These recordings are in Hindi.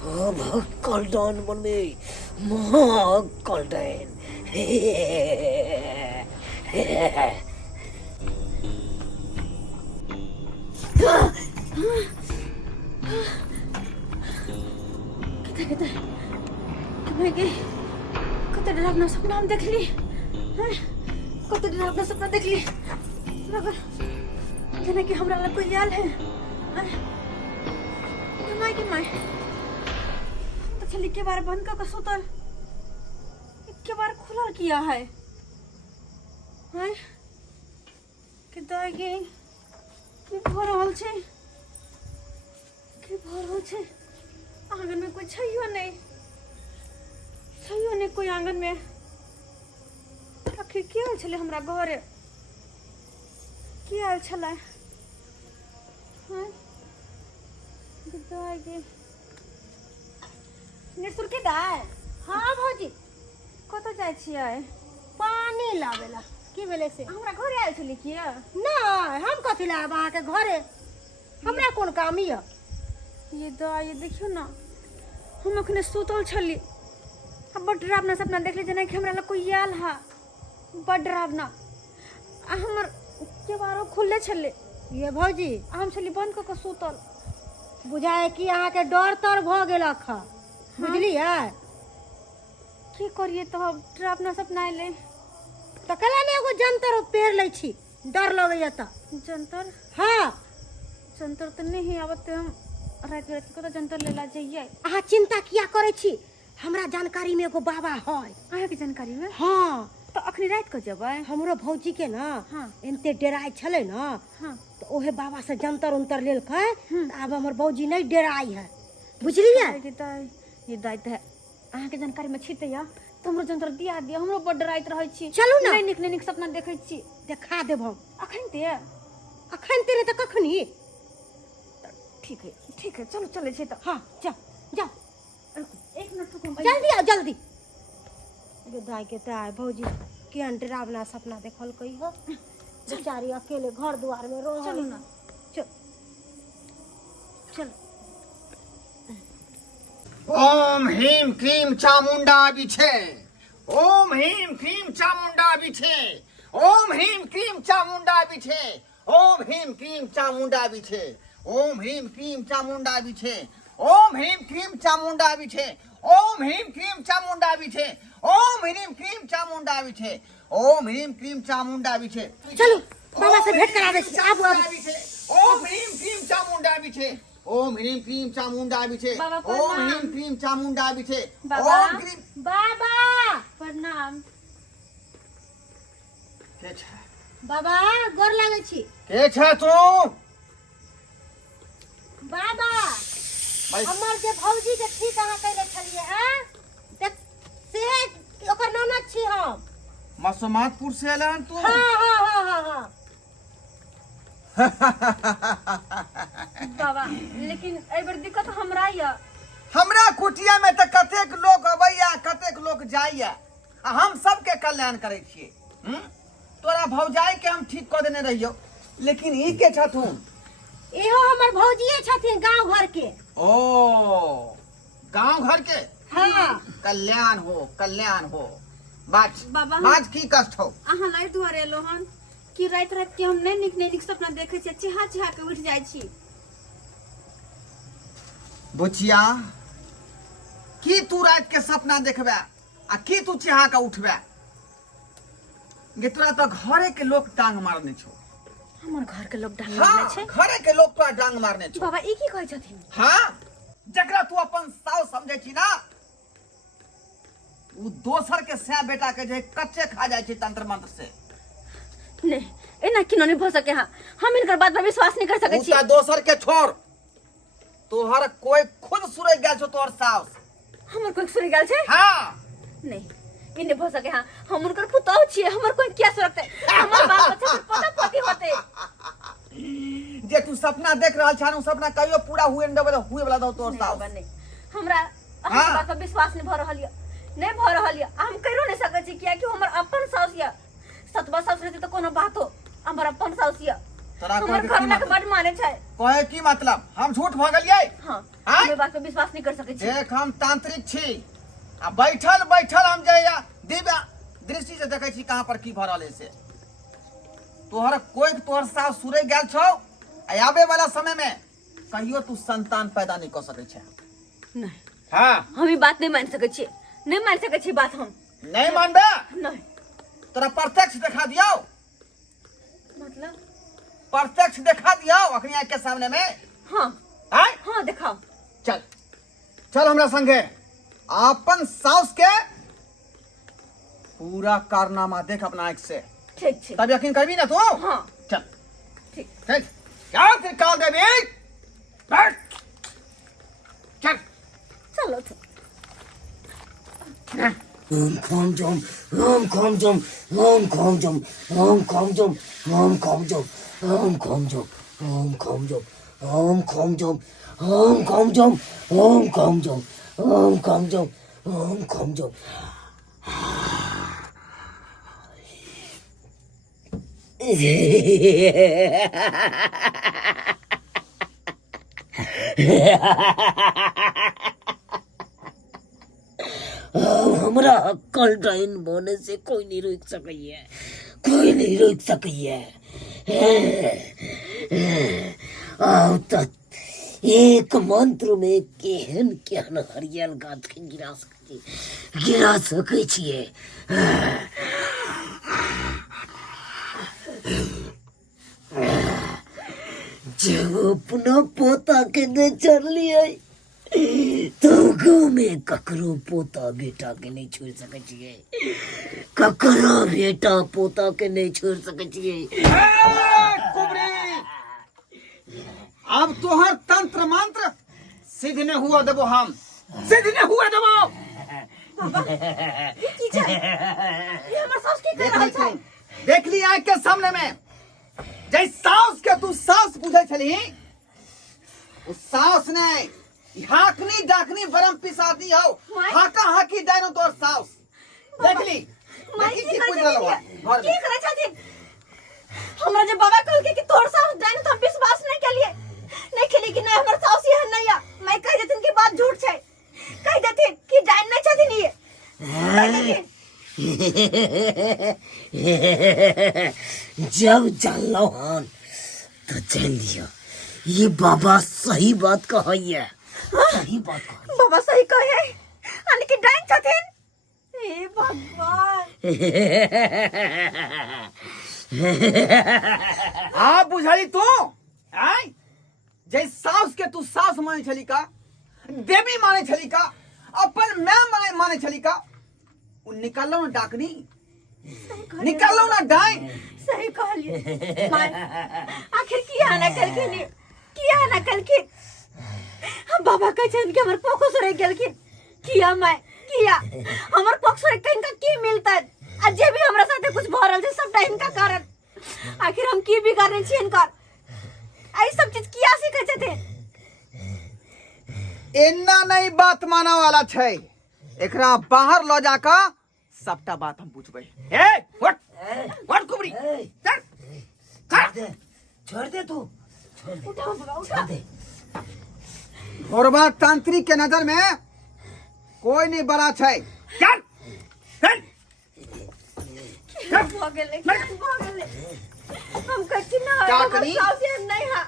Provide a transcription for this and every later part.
Golden money, more golden. kita lagi kata dia nak सपना देख ली कत दिन अपना सपना देख ली लगा जना कि हमरा लग कोई याल है माय तो चली के बार बंद का सुतल के बार खुला किया है हाय कि दागे कि भरल छे आंगन में कोई छइयो नहीं कोई आंगन में आखिर क्या छले हमरा घर क्या छले हां दागे नेसुर के दाय हाँ भौजी कत जाय छियै पानी लावेला की बेले से हमरा घर आयल छली किया नहीं हम कथी लाब अहाँ के घरे हमरा कौन काम ये ये देखियो ना हम अखने सुतल छली अब बड़ डरावना सपना देखले जना कि हमरा लग कोई आयल हा बड़ डरावना आ हमर के बारो खुलले छले ये भौजी हम छली बंद क सुतल बुझाए कि अहाँ के डर तर भ गेलक ह बुझलियै की करिए तो डरावना सपना आइले तो कला ने एगो जंतर पेड़ लै छी डर लगैया त जंतर हाँ जंतर तो नहीं आवत हम रात रात को तो जंतर लेला जाइए अहाँ चिंता किया करे छी हमरा जानकारी में एगो बाबा है अहाँ के जानकारी में हाँ तो अखनी रात को जबै हमरो भौजी के ना हाँ एनते डेराय छले ना हाँ तो ओहे बाबा से जंतर उंतर लेल कै अब हमर भौजी नहीं डेराई है बुझलियै ये दायित है अहाँ के जानकारी में छिते या तो हमरो जंतर दिया दिया हमरो बड़ डराइत रहै छी चलू ना नहीं निक सपना देखै छी देखा देब हम अखन तेरे त कखनी ठीक है चलो चले छी तो हाँ जाओ एक मिनट रुको जल्दी आओ जल्दी गे दाई के ताय भौजी के डरावना सपना देखल कई हो बेचारी अकेले घर द्वार में रह चलो ना चल ओम ह्रीम क्रीम चामुंडा बिछे ओम ह्रीम क्रीम चामुंडा बिछे ओम ह्रीम क्रीम चामुंडा बिछे ओम ह्रीम क्रीम चामुंडा बिछे ओम ह्रीम क्रीम चामुंडा बिछे ओम ह्रीम क्रीम चामुंडा बिछे ओम ह्रीम क्रीम चामुंडा बिछे ओम ह्रीम क्रीम चामुंडा बिछे ओम ह्रीम क्रीम चामुंडा बिछे चलो बाबा से भेंट करा दे छी आबू ओम ह्रीम क्रीम चामुंडा बिछे ओम ह्रीम क्रीम चामुंडा बिछे ओम ह्रीम क्रीम चामुंडा बिछे ओम क्रीम बाबा प्रणाम के छ बाबा गोर लागै छी के छ तू बाबा भाई हमर जे भौजी के ठीक अहाँ कइले छलिए हैं देख से ओकर ननद छी हम मसमातपुर से एलन तू हाँ बाबा लेकिन ए बार दिक्कत हमरा या हमरा कुटिया में त कतेक लोग अबैया कतेक लोग जाइया आ हम सबके कल्याण करे छिए तोरा भौजाई के हम ठीक क देने रहियो लेकिन ई के छथुन इहो हमर भौजिए छथिन गांव घर के ओ गांव घर के हाँ कल्याण हो बात बाबा बात की कष्ट हो अहाँ लाई दुआरे एलो हन कि रात के हम नहीं निक सपना देखे छी चिहा के उठ जाय छी बुचिया की तू रात के सपना देखबे आ की तू चिहा के उठबे गे तोरा तो घरे के लोग टांग मारने छो हमर घर के लोग डांग मारने छे घरे के लोग तोरा टांग मारने छो बाबा ई की कहै छथिन हाँ जकरा तू अपन साउ समझे छी ना उ दोसर के सै बेटा के जे कच्चे खा जाय छी तंत्र मंत्र से नहीं एना किनो नहीं भ सके हां हम इनकर बात पर विश्वास नहीं कर सके छी उसका दोसर के छोड़ तोहर कोई खुद सुरई गेल छो तोहर साउस हमर कोई सुरई गेल छे हां नहीं ई नहीं भ सके हां हम उनकर पुतौ छी हमर कोई क्या सुरते हमर बाल बच्चा के पता पति होते जे तू सपना देख रहल छानु सपना कहियो पूरा हुए वाला दो तोहर साउस नहीं हमरा अहाँ बात पर विश्वास नहीं भ रहल या हम कहिरो नहीं सकै छी किया कि हमर अपन साउस या सतबा साउस रहते तो कोनो बात हो हमर अपन साउस या तोरा हमर कहे घर की में के मतलब? बड माने छै। कहे की मतलब हम झूठ भ गेलियै? हां आँय? हम बात पे विश्वास नहीं कर सकै छी। देख हम तांत्रिक छी आ बैठल बैठल हम जे या दिव्य दृष्टि से देखे छी कहां पर की भ रहल है से। तोहर कोई तोहर साथ सुरे गेल छौ आ आबे वाला समय में कहियो तू संतान पैदा नहीं कर सकै छै। नहीं हां हम ई बात नहीं मान सकै छी, नहीं मान सकै छी बात हम। नहीं मानबे? नहीं तोरा प्रत्यक्ष देखा दियो, मतलब प्रत्यक्ष देखा दियो अखनी आँख के सामने में। हां आय हां दिखाओ। चल चल हमरा संगे अपन साउस के पूरा कारनामा देख अपना आँख से, ठीक छै। तब यकीन करबी ना तू। हां चल ठीक। चल क्या निकाल देवी बैठ चल। चलो तो Om Kom Jom, Om Kom Jom, Om Kom Jom, Om Kom Jom, Om Kom Jom, Om Kom Jom, Om Kom Jom, Om Kom Jom, Om Kom Jom, Om Kom Jom, Om Kom Jom, Om Kom Jom. हमरा अक्कल डाइन बने से कोई नहीं रोक सकैया, कोई नहीं रोक सकैया। आओ तक एक मंत्र में केहन केहन हरियल गाछ के गिरा सकै छियै। जब अपना पोता के नहीं चढ़लियै तो गाँव में ककरो पोता बेटा के नहीं छोड़ सकै छियै, ककरो बेटा पोता के नहीं छोड़ सकै छियै। अब तोहर तंत्र मंत्र सिद्ध ने हुआ देबो, हम सिद्ध ने हुआ देबो। की छै ये हमर सास की कर रहल छै? देख ली आँख के सामने में जै सास के तू सास बुझै छली, उस सास ने हाकनी डाकनी बरम पिसादी हो, हाका हाकी डायनो तोर सास। देख ली देखी की पूछ रहल बा घर की में। करे छथिन? हमरा जे बाबा कहलके कि तोर सास डाइन त हम विश्वास नहीं केलिए, नहीं केली कि नहीं हमर सास ये नहीं है। मैं कह देथिन कि बात झूठ छै, कह देथिन कि डाइन नहीं छथिन ये, कह देथिन। जब जानलो हन तो जान लियो ये बाबा सही बात कहैया, सही बात कहैया। बाबा सही कहे अन कि डाइन छथिन। हे भगवान आ बुझाली तू आय जै सास के तू सास माने छली का, देवी माने छली का, अपन मैं माने छली का, उ निकालो ना डाकनी, निकालो ना डाइन। सही कहलिए माय, आखिर किया ना कलखिन, किया ना कलखिन। हम बाबा कह छन कि हमर पोखो सरे गेलखिन, किया माय किया हमर पोखो सरे कहीं का की मिलता है। आ जे भी हमरा साथे कुछ भ रहल छै सबटा इनका कारण। आखिर हम की बिगाड़ने छी इनकर, आई सब चीज किया सीखे छथिन। एना नहीं बात माना वाला छै, एकरा बाहर ल जाका सबटा बात हम पूछबै। ए व्हाट कुबरी चल चल छोड़ दे तू, उठाओ बाबा छोड़ उठाओ। दे। घोरबा तांत्रिक के नजर में कोई नहीं बड़ा छै। चल चल भ गेलै भ गेलै। हम कछि ना क्या हमर करी? सास ये नहीं है।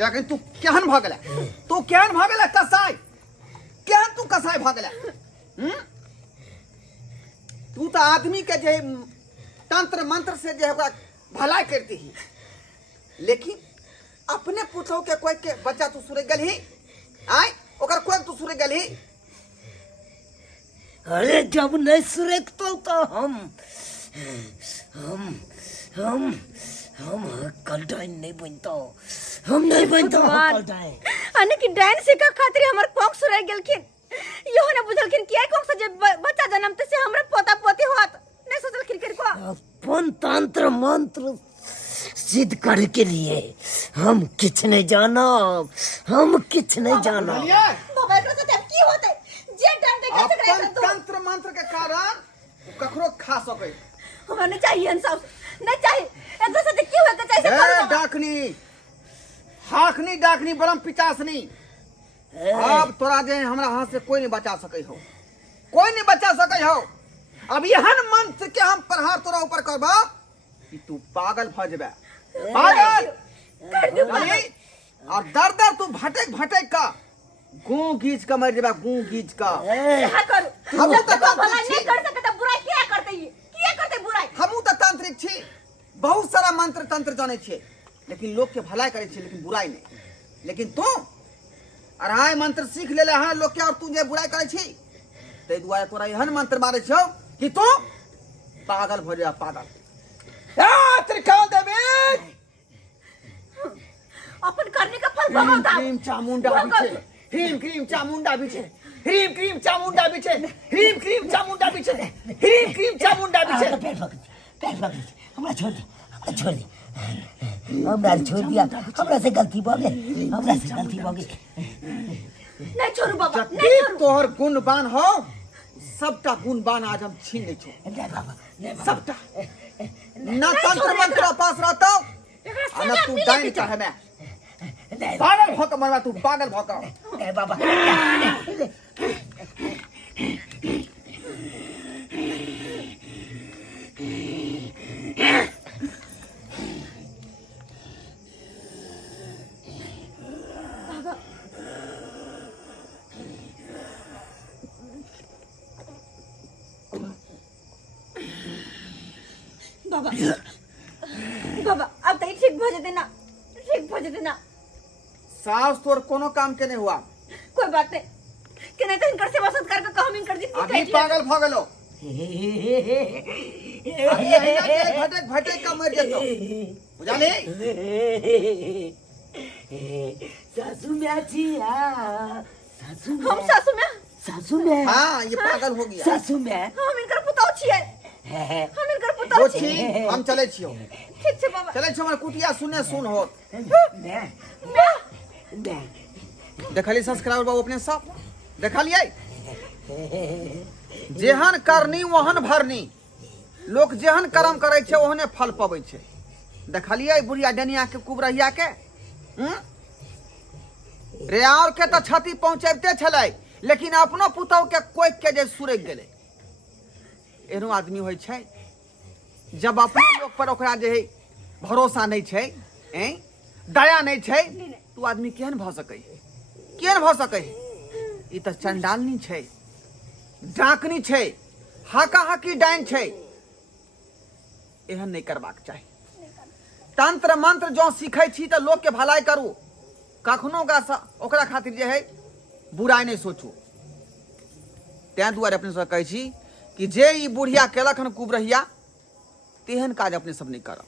लेकिन तू केहन भ गेला, तू केहन भ गेला कसाई, केहन तू कसाई भ गेला। तू तो आदमी के जे तंत्र मंत्र से जे ओकरा भलाई करती ही, लेकिन अपने पुतौ के कोई के बच्चा तू सुरे गलही, आय ओकर कोई तू सुरे गलही। अरे जब नहीं सुरेखतो तो हम अक्कल डाइन नहीं बनता, हम नहीं बनता अक्कल डाइन। अने कि डाइन से का खातिर हमर कोक सुराय गेलखिन। यो ने बुझलखिन कि कोक से जे बच्चा जन्मते से हमरे पोता पोती होत, नहीं सोचलखिन कर को। अपन तंत्र मंत्र सिद्ध करे के लिए हम किछ नहीं जाना, हम किछ नहीं जाना। बाबा एकरा साथे अब की होते? जे डाइन दे के सकरा अपन तो तंत्र मंत्र के कारण ककरो खा सके। हमरा नहीं चाहिए इंसाफ, नहीं चाहिए। एकरा साथे की डाकनी हाकनी डाकनी बलम पिचासनी। अब तोरा जे हमरा हाथ से कोई नहीं बचा सके हो, कोई नहीं बचा सके हो। अब यहन मंत्र के हम प्रहार तोरा ऊपर करबा कि तू पागल भ जेबे, पागल बुझली? और दर दर तू भटक भटक का गूं गीच का मर जेबे, गूं गीच का। क्या करूं? हम जब तो तक भलाई तांत्रिक नहीं छी, कर सकते बुराई क्या करते ये? क्या करते बुराई? हमू तो तांत्रिक छी, बहुत सारा मंत्र तंत्र जाने छे, लेकिन लोग के भलाई करे छे, लेकिन बुराई नहीं। लेकिन तू अढ़ाई मंत्र सीख लेले हां लोग के, और तू जे बुराई करे छी ते दुआरे तोरा एहन मंत्र मारे छौ कि तू पागल भ जा, पागल। आ त्रिकाल देवी अपन करने का फल ह्रीम भोगता। क्रीम चामुंडा बिछे, ह्रीम क्रीम चामुंडा बिछे, ह्रीम क्रीम चामुंडा बिछे, ह्रीम क्रीम चामुंडा बिछे, ह्रीम क्रीम चामुंडा बिछे। पैर पकड़ हमरा छोड़ दे, हमरा छोड़ दे, हमरा छोड़ दिया, हमरा से गलती हो गई, हमरा से गलती हो गई। नहीं छोड़ू बाबा, नहीं जति छोड़ू। तोहर गुणबान हो सबटा गुणबान आज हम छीन ले छो, नहीं बाबा, नहीं बाबा। सबटा। ना तंत्र मंत्र पास रहता आ ना तू डाइन चाहे मैं नहीं पागल भौक मरवा, तू पागल भौक। नहीं बाबा। बाबा बाबा अब तो ठीक भज देना, ठीक भज देना। सास तोर कोनो काम के नहीं हुआ, कोई बात नहीं कि नहीं तो इनकर सेवा सत्कार का काम इनकर जितनी अभी काट ले। पागल भगलो, अभी यही ना के भटक भटक का मर जतो, बुझाली? सासू में अच्छी सासू में, हम सासू में, सासू में, हाँ ये पागल हो गया। सासू में हम इनकर पुतौ छियै, हम इनकर पुतौ वो छियै। छी हम चले छियो, ठीक छै बाबा। चले छियो, हमर कुटिया सुने सुन हो। मैं मैं देखली सब्सक्राइबर बाबू अपने सब देखलिए, जेहन करनी वहन भरनी, लोग जेहन कर्म करे छे ओहने फल पबै छे। देखलिए बुढ़िया डनिया के कुबरहिया के रे और के तो क्षति पहुंचैबते छलै, लेकिन अपनो पुतौ के कोई के जे सुरक गेलै। एहनो आदमी होइ छै जब अपने लोग पर ओकरा जे है भरोसा नहीं छै, दया नहीं छै, तू आदमी केहन भ सकै, केहन भ सकै? ई त चंडालनी छै, डाकनी छै, हाका हाकी डाइन छै। एहन नहीं करबाक चाही। तंत्र मंत्र जो सीखै छी त लोग के भलाई करू, कखनो ओकरा खातिर जे है बुराई नहीं सोचू। तैं दुआरे अपने सब कहै छी कि जे ई बुढ़िया केलक हन कुबरहिया, तेहन काज अपने सब नहीं करब।